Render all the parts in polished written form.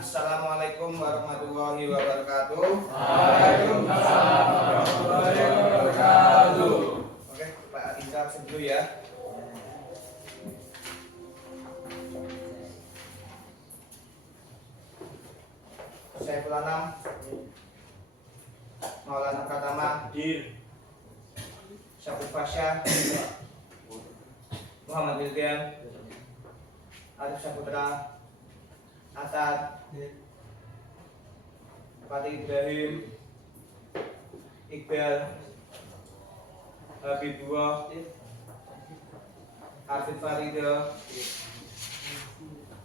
Assalamualaikum warahmatullahi wabarakatuh. Waalaikumsalam warahmatullahi wabarakatuh. Oke, Pak Indra dulu ya. Saya Pulanam Maulana Pratama Syafri Fasya Muhammad Wildian Arif Saputra Atad Fatih Ibrahim Iqbal Habibullah Hafid Farido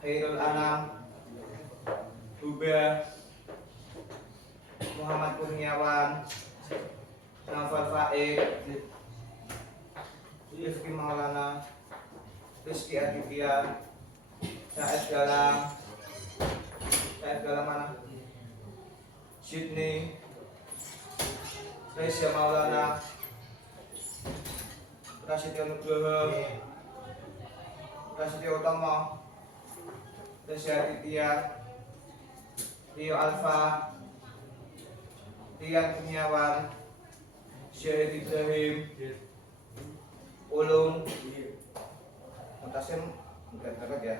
Khairul Anam Buba Muhammad Kurniawan Nafal Faid Rifki Maulana Rizky Aditya Said Galang mana? Sydney Resya Maulana Prasetyo Nugroho Prasetyo Utomo Resya Aditya Rio Alfa Rian Kurniawan Syahid Ibrahim Ulung Mutasim dekat ya.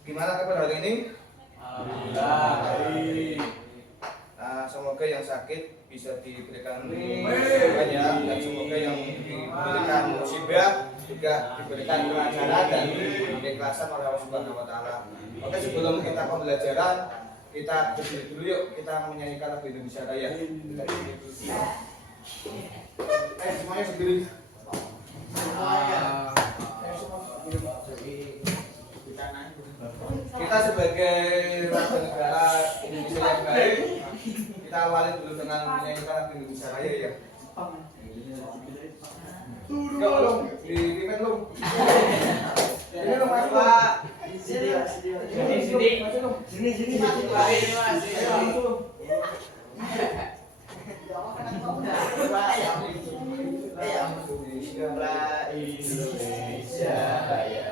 Gimana kabar hari ini? Alhamdulillah baik. Semoga yang sakit bisa diberikan kesembuhan ya, dan semoga yang diberikan musibah juga diberikan kelancaran dan keikhlasan oleh Allah Subhanahu wa taala. Oke, sebelum kita pembelajaran, kita berdiri dulu yuk, kita menyanyikan lagu Indonesia Raya. Semuanya berdiri. Kita sebagai warga negara Indonesia yang baik, kita awali dulu dengan menyanyikan lagu Indonesia Raya ya. Ya belum, dipimpin belum? Ini belum masuk Pak. Sini. Indonesia Raya.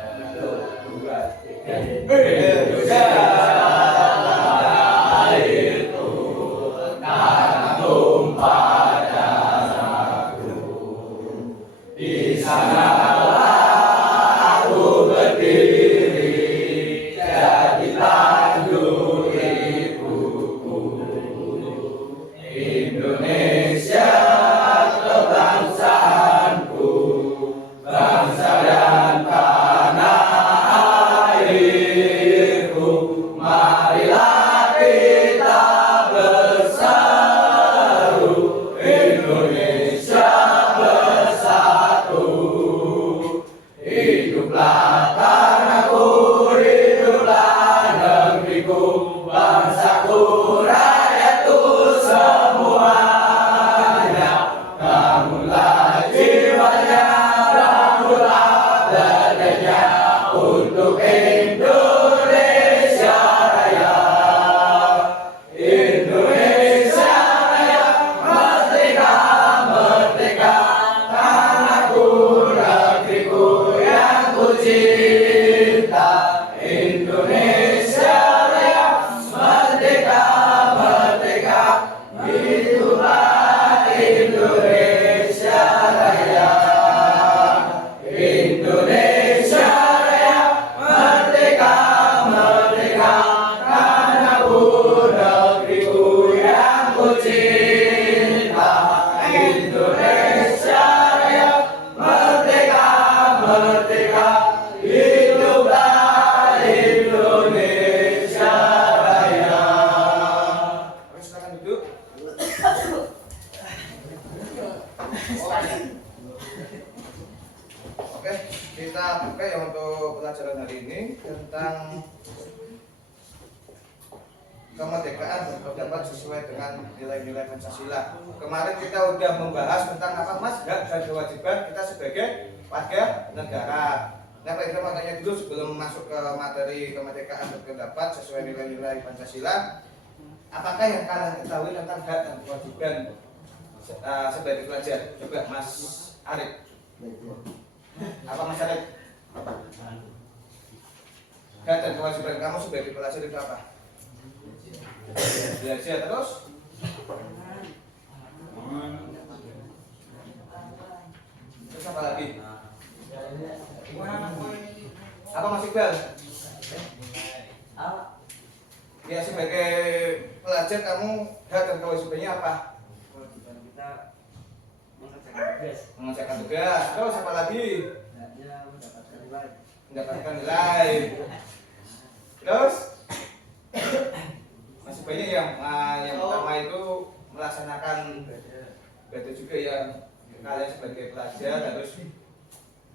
Oke, kita buka ya untuk pelajaran hari ini tentang kemerdekaan berpendapat sesuai dengan nilai-nilai Pancasila. Kemarin kita udah membahas tentang apa Mas hak dan kewajiban kita sebagai warga negara. Nah, Pak Indra makanya dulu sebelum masuk ke materi kemerdekaan berpendapat sesuai nilai-nilai Pancasila, apakah yang kalian ketahui tentang hak dan kewajiban sebagai pelajar? Coba Mas Arif. Apa Mas Arif? dan kewajiban kamu sebagai pelajar itu apa? Belajar terus. Terus apa lagi? Apa Mas Iqbal? Ya sebagai pelajar kamu hak dan kewajibannya apa? Kewajiban kita mengerjakan tugas. Mengerjakan tugas. Terus apa lagi? Haknya mendapatkan nilai. Mendapatkan nilai. Terus masih banyak yang pertama itu melaksanakan ibadah juga yang kalian sebagai pelajar harus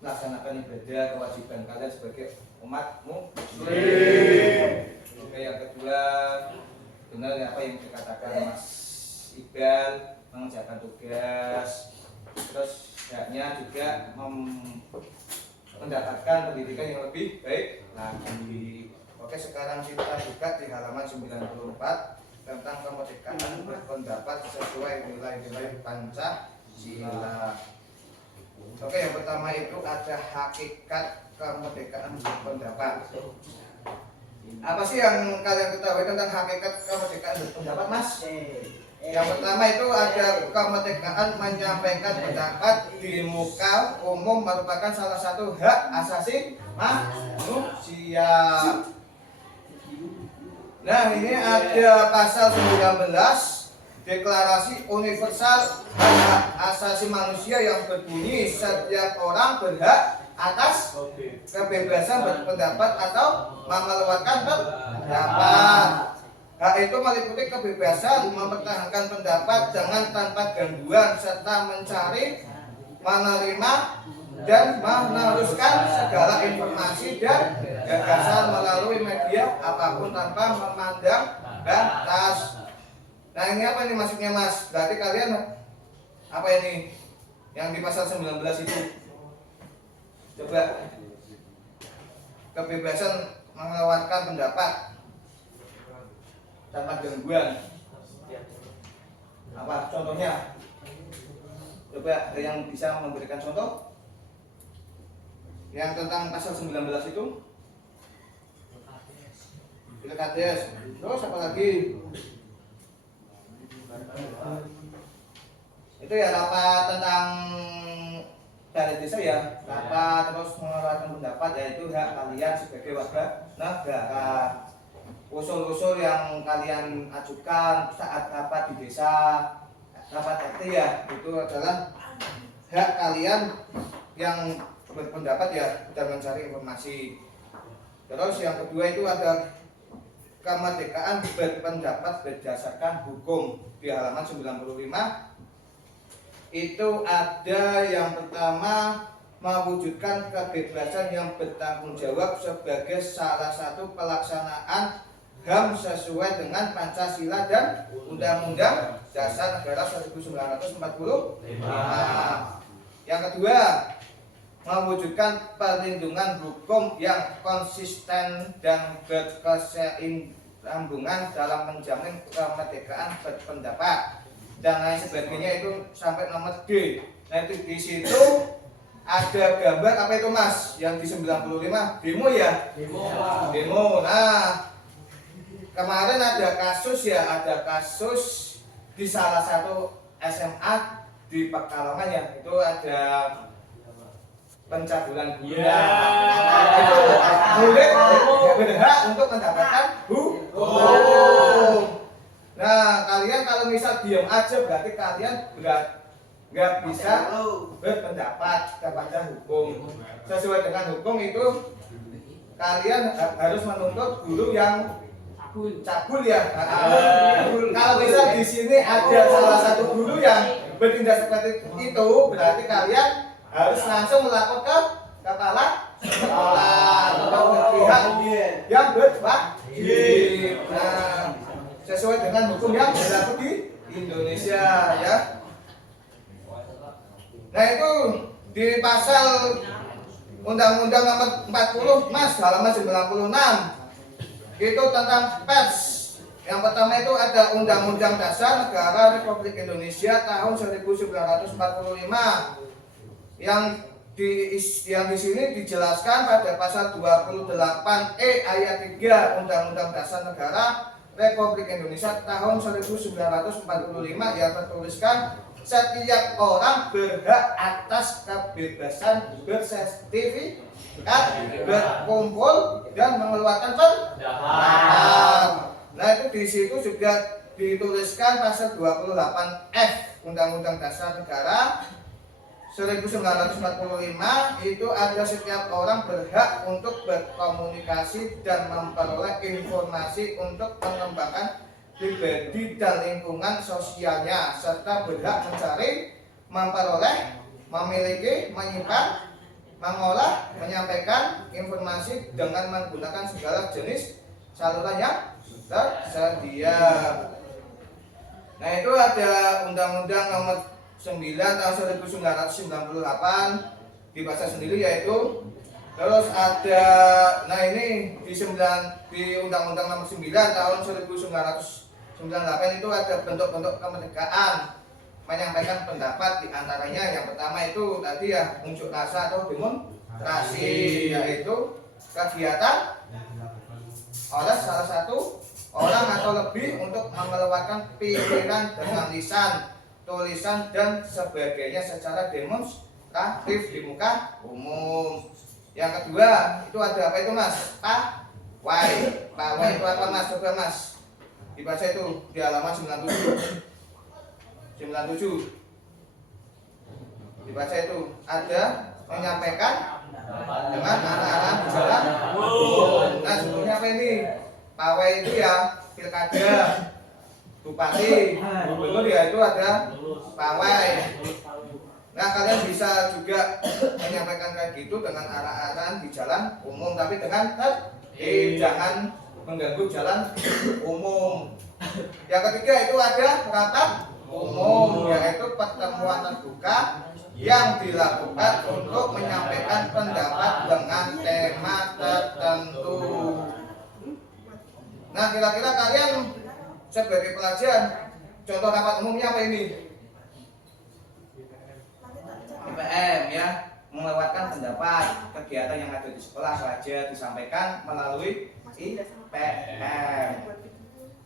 melaksanakan ibadah kewajiban kalian sebagai umat muslim. Oke, yang kedua benar apa yang dikatakan Mas Iqbal, mengerjakan tugas, terus haknya juga mendapatkan pendidikan yang lebih baik lagi. Oke, sekarang kita buka di halaman 94 tentang kemerdekaan berpendapat sesuai nilai-nilai Pancasila. Oke, yang pertama itu ada hakikat kemerdekaan berpendapat. Apa sih yang kalian ketahui tentang hakikat kemerdekaan berpendapat, Mas? Yang pertama itu ada kemerdekaan menyampaikan pendapat di muka umum merupakan salah satu hak asasi manusia. Nah, ini ada pasal 19 Deklarasi Universal Hak Asasi Manusia yang berbunyi setiap orang berhak atas kebebasan berpendapat atau mengeluarkan pendapat. Hak itu meliputi kebebasan mempertahankan pendapat dengan tanpa gangguan serta mencari, menerima, dan meneruskan segala informasi dan gagasan melalui media apapun tanpa memandang batas. Nah, ini apa ini maksudnya, Mas? Berarti kalian apa ini yang di pasal 19 itu? Coba, kebebasan mengeluarkan pendapat tanpa gangguan. Apa contohnya? Coba ada yang bisa memberikan contoh? Yang tentang pasal 19 itu? Pilkades. Terus apa lagi? Itu ya rapat tentang dari desa ya, rapat terus mengeluarkan pendapat, yaitu hak kalian sebagai warga negara. Usul-usul yang kalian ajukan saat rapat di desa, rapat RT ya, itu adalah hak kalian yang berpendapat ya dan mencari informasi. Terus yang kedua itu ada kemerdekaan berpendapat berdasarkan hukum di halaman 95. Itu ada yang pertama mewujudkan kebebasan yang bertanggung jawab sebagai salah satu pelaksanaan HAM sesuai dengan Pancasila dan Undang-Undang Dasar Negara 1945. Yang kedua, mewujudkan perlindungan hukum yang konsisten dan berkesinambungan dalam menjamin kemerdekaan berpendapat dan lain sebagainya, itu sampai nomor D. Nah, itu di situ ada gambar apa itu, Mas? Yang di 95 demo ya? Demo. Nah, kemarin ada kasus ya, ada kasus di salah satu SMA di Pekalongan ya, itu ada pencabulan gula. Itu murid berhak untuk mendapatkan hukum. Nah, kalian kalau misal diam aja berarti kalian nggak bisa berpendapat kepada hukum. Sesuai dengan hukum itu kalian harus menuntut guru yang cabul ya. Kalau misal di sini ada salah satu guru yang bertindak seperti itu, berarti kalian harus langsung melapor ke kepala sekolah atau pihak yang berwajib. Nah, sesuai dengan hukum yang berlaku di Indonesia ya. Nah, itu di pasal Undang-Undang Nomor 40 Mas halaman 96 itu tentang pers. Yang pertama itu ada Undang-Undang Dasar Negara Republik Indonesia tahun 1945 yang yang di sini dijelaskan pada pasal 28E ayat 3 Undang-Undang Dasar Negara Republik Indonesia tahun 1945 yang tertuliskan setiap orang berhak atas kebebasan bersertifikat, berkumpul dan mengeluarkan pendapat. Nah itu di situ juga dituliskan pasal 28F Undang-Undang Dasar Negara 1945 itu ada setiap orang berhak untuk berkomunikasi dan memperoleh informasi untuk mengembangkan pribadi dan lingkungan sosialnya serta berhak mencari, memperoleh, memiliki, menyimpan, mengolah, menyampaikan informasi dengan menggunakan segala jenis saluran yang tersedia. Nah itu ada Undang-Undang Nomor 9 tahun 1998 di pasal sendiri yaitu, terus ada ini di Undang-Undang Nomor 9 tahun 1998 itu ada bentuk-bentuk kemerdekaan menyampaikan pendapat, diantaranya yang pertama itu tadi ya unjuk rasa atau demonstrasi, yaitu kegiatan oleh salah satu orang atau lebih untuk mengeluarkan pikiran dengan lisan, tulisan dan sebagainya secara demonstratif di muka umum. Yang kedua itu ada apa itu mas? Pawai. Pawai itu apa mas? Coba mas dibaca itu di halaman 97 dibaca itu ada menyampaikan dengan arahan di jalan. Nah sebelumnya apa ini? Pawai itu ya pilkada, bupati, gubernur ya itu ada pawai. Nah kalian bisa juga menyampaikan kayak gitu dengan arah-arahan di jalan umum, tapi dengan jangan mengganggu jalan umum. Yang ketiga itu ada rapat umum, yaitu pertemuan terbuka yang dilakukan untuk menyampaikan pendapat dengan tema tertentu. Nah kira-kira kalian sebagai pelajar contoh rapat umumnya apa ini? IPM ya, melewatkan pendapat, kegiatan yang ada di sekolah saja disampaikan melalui IPM.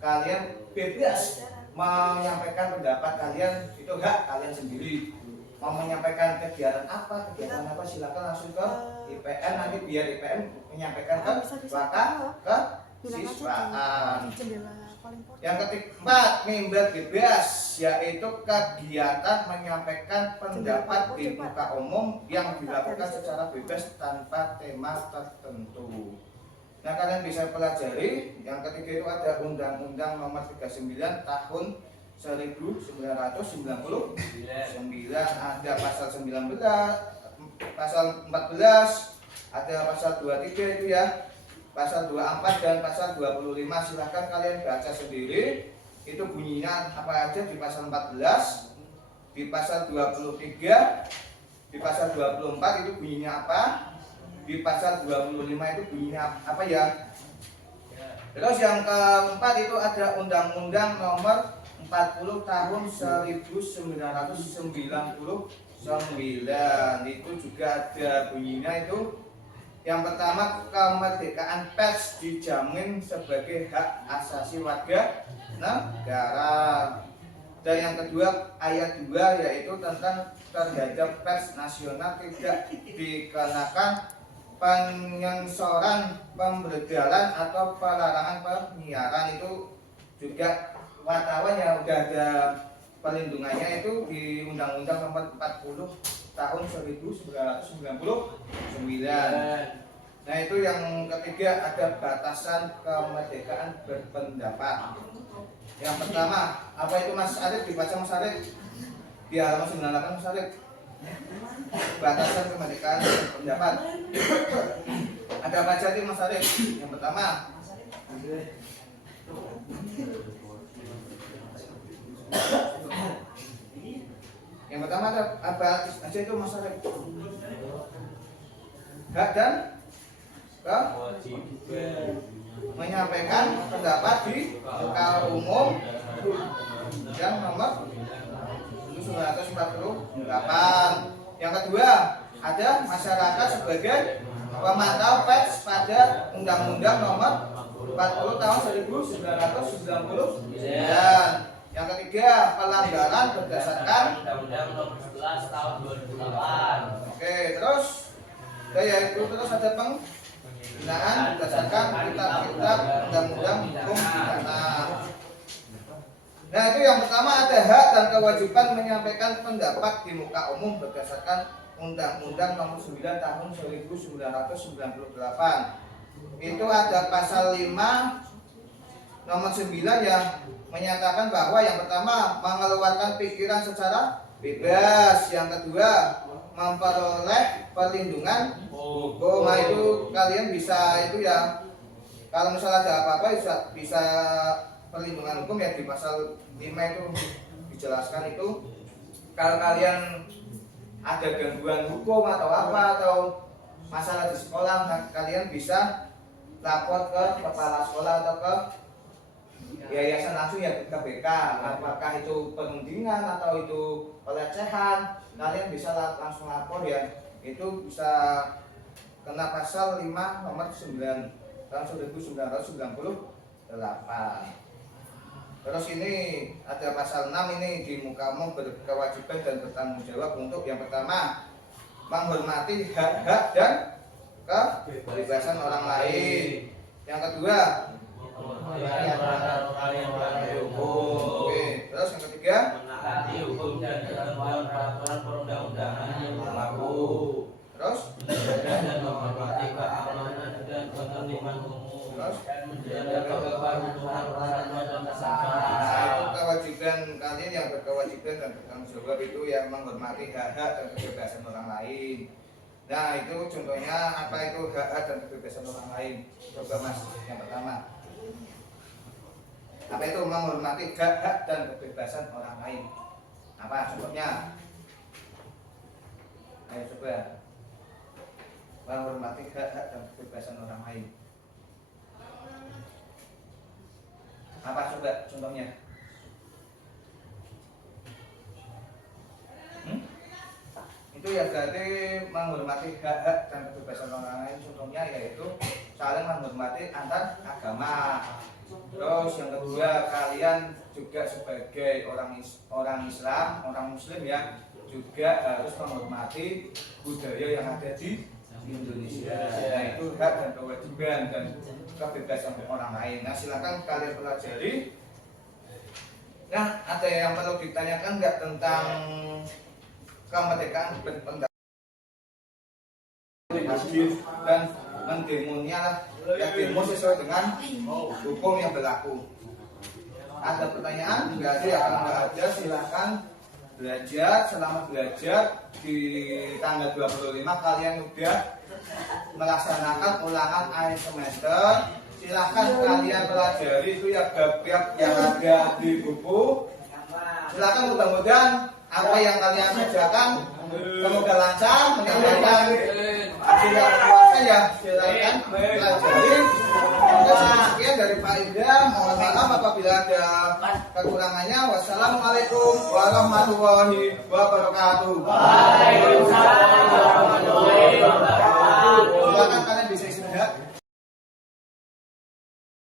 Kalian bebas menyampaikan pendapat kalian, itu hak kalian sendiri. Mau menyampaikan kegiatan apa silakan langsung ke IPM, nanti biar IPM menyampaikan ke siswaan. Yang keempat, mimbar bebas, yaitu kegiatan menyampaikan pendapat di muka umum yang dilakukan secara bebas tanpa tema tertentu. Nah kalian bisa pelajari. Yang ketiga itu ada Undang-Undang Nomor 39 tahun 1999, ada pasal 19, pasal 14, ada pasal 23 itu ya, pasal 24 dan pasal 25. Silahkan kalian baca sendiri itu bunyinya apa aja di pasal 14, di pasal 23, di pasal 24 itu bunyinya apa, di pasal 25 itu bunyinya apa ya. Terus yang keempat itu ada Undang-Undang Nomor 40 tahun 1999, itu juga ada bunyinya itu. Yang pertama, kemerdekaan pers dijamin sebagai hak asasi warga negara. Dan yang kedua, ayat 2 yaitu tentang terhadap pers nasional tidak dikenakan penyengsoran, pemberedaran atau pelarangan penyiaran. Itu juga wartawan yang udah ada perlindungannya itu di Undang-Undang Nomor 40 tahun 1999. Nah itu yang ketiga, ada batasan kemerdekaan berpendapat. Yang pertama, apa itu Mas Arif? Dibaca Mas Arif di halaman 98 Mas Arif. Batasan kemerdekaan berpendapat. Ada apa aja nih Mas Arif? Yang pertama, ada apa aja itu Mas Arif? Hak dan menyampaikan pendapat di muka umum yang nomor 1948. Yang kedua, ada masyarakat sebagai pemantau pers pada Undang-Undang Nomor 40 Tahun 1999. Yang ketiga, pelanggaran berdasarkan Undang-Undang Nomor 11 Tahun 2008. Oke, terus yaitu terus ada penghinaan berdasarkan kitab-kitab undang-undang hukum pidana. Nah, itu yang pertama ada hak dan kewajiban menyampaikan pendapat di muka umum berdasarkan Undang-Undang Nomor 9 Tahun 1998. Itu ada pasal 5 nomor 9 yang menyatakan bahwa yang pertama mengeluarkan pikiran secara bebas, yang kedua memperoleh perlindungan hukum. Nah, itu kalian bisa itu ya, kalau misalnya ada apa-apa bisa perlindungan hukum ya di pasal 5 itu dijelaskan itu. Kalau kalian ada gangguan hukum atau apa atau masalah di sekolah, nah, kalian bisa lapor ke kepala sekolah atau ke yayasan langsung ya, ke BK. Apakah itu penundingan atau itu pelecehan, kalian bisa langsung lapor ya. Itu bisa kena pasal 5 nomor 9 tahun 1998. Terus ini ada pasal 6 ini di muka umum berkewajiban dan bertanggung jawab untuk yang pertama menghormati hak-hak dan kebebasan orang lain. Yang kedua, oke, terus yang ketiga, menaati hukum dan ketentuan peraturan perundang-undangan yang berlaku. terus Dan menghormati keamanan dan ketertiban umum. Dan menjaga keberlangsungan persatuan dan nah, kesejahteraan. itu kewajiban kalian yang berkewajiban dan bertanggung jawab itu yang menghormati hak-hak dan kebebasan orang lain. Nah, itu contohnya apa itu hak-hak dan kebebasan orang lain? Coba Mas, yang pertama. Apa itu menghormati hak-hak dan kebebasan orang lain? Apa contohnya? Ayo coba. Menghormati hak-hak dan kebebasan orang lain. Apa coba contohnya? Itu ya berarti menghormati hak-hak dan kebebasan orang lain. Contohnya yaitu saling menghormati antar agama. Terus yang kedua, kalian juga sebagai orang Islam, orang Muslim ya, juga harus menghormati budaya yang ada di Indonesia. Nah, itu hak dan kewajiban dan kebebasan orang lain. Nah, silakan kalian pelajari. Nah, ada yang perlu ditanyakan nggak tentang kemerdekaan berpendapat dan mendemonya lah, ya demo sesuai dengan hukum yang berlaku. Ada pertanyaan? Nggak ada ya? Kalau nggak ada silahkan belajar. Selama belajar di tanggal 25 kalian udah melaksanakan ulangan akhir semester. Silahkan kalian pelajari itu ya bab-bab yang ada di buku. Silahkan, mudah-mudahan apa yang kalian kerjakan semoga lancar, menyampaikan hasil yang puasnya ya silakan pelajari. Sekian dari Pak Indra, mohon maaf apabila ada kekurangannya. Wassalamualaikum warahmatullahi wabarakatuh. Waalaikumsalam warahmatullahi wabarakatuh. Silakan kalian bisa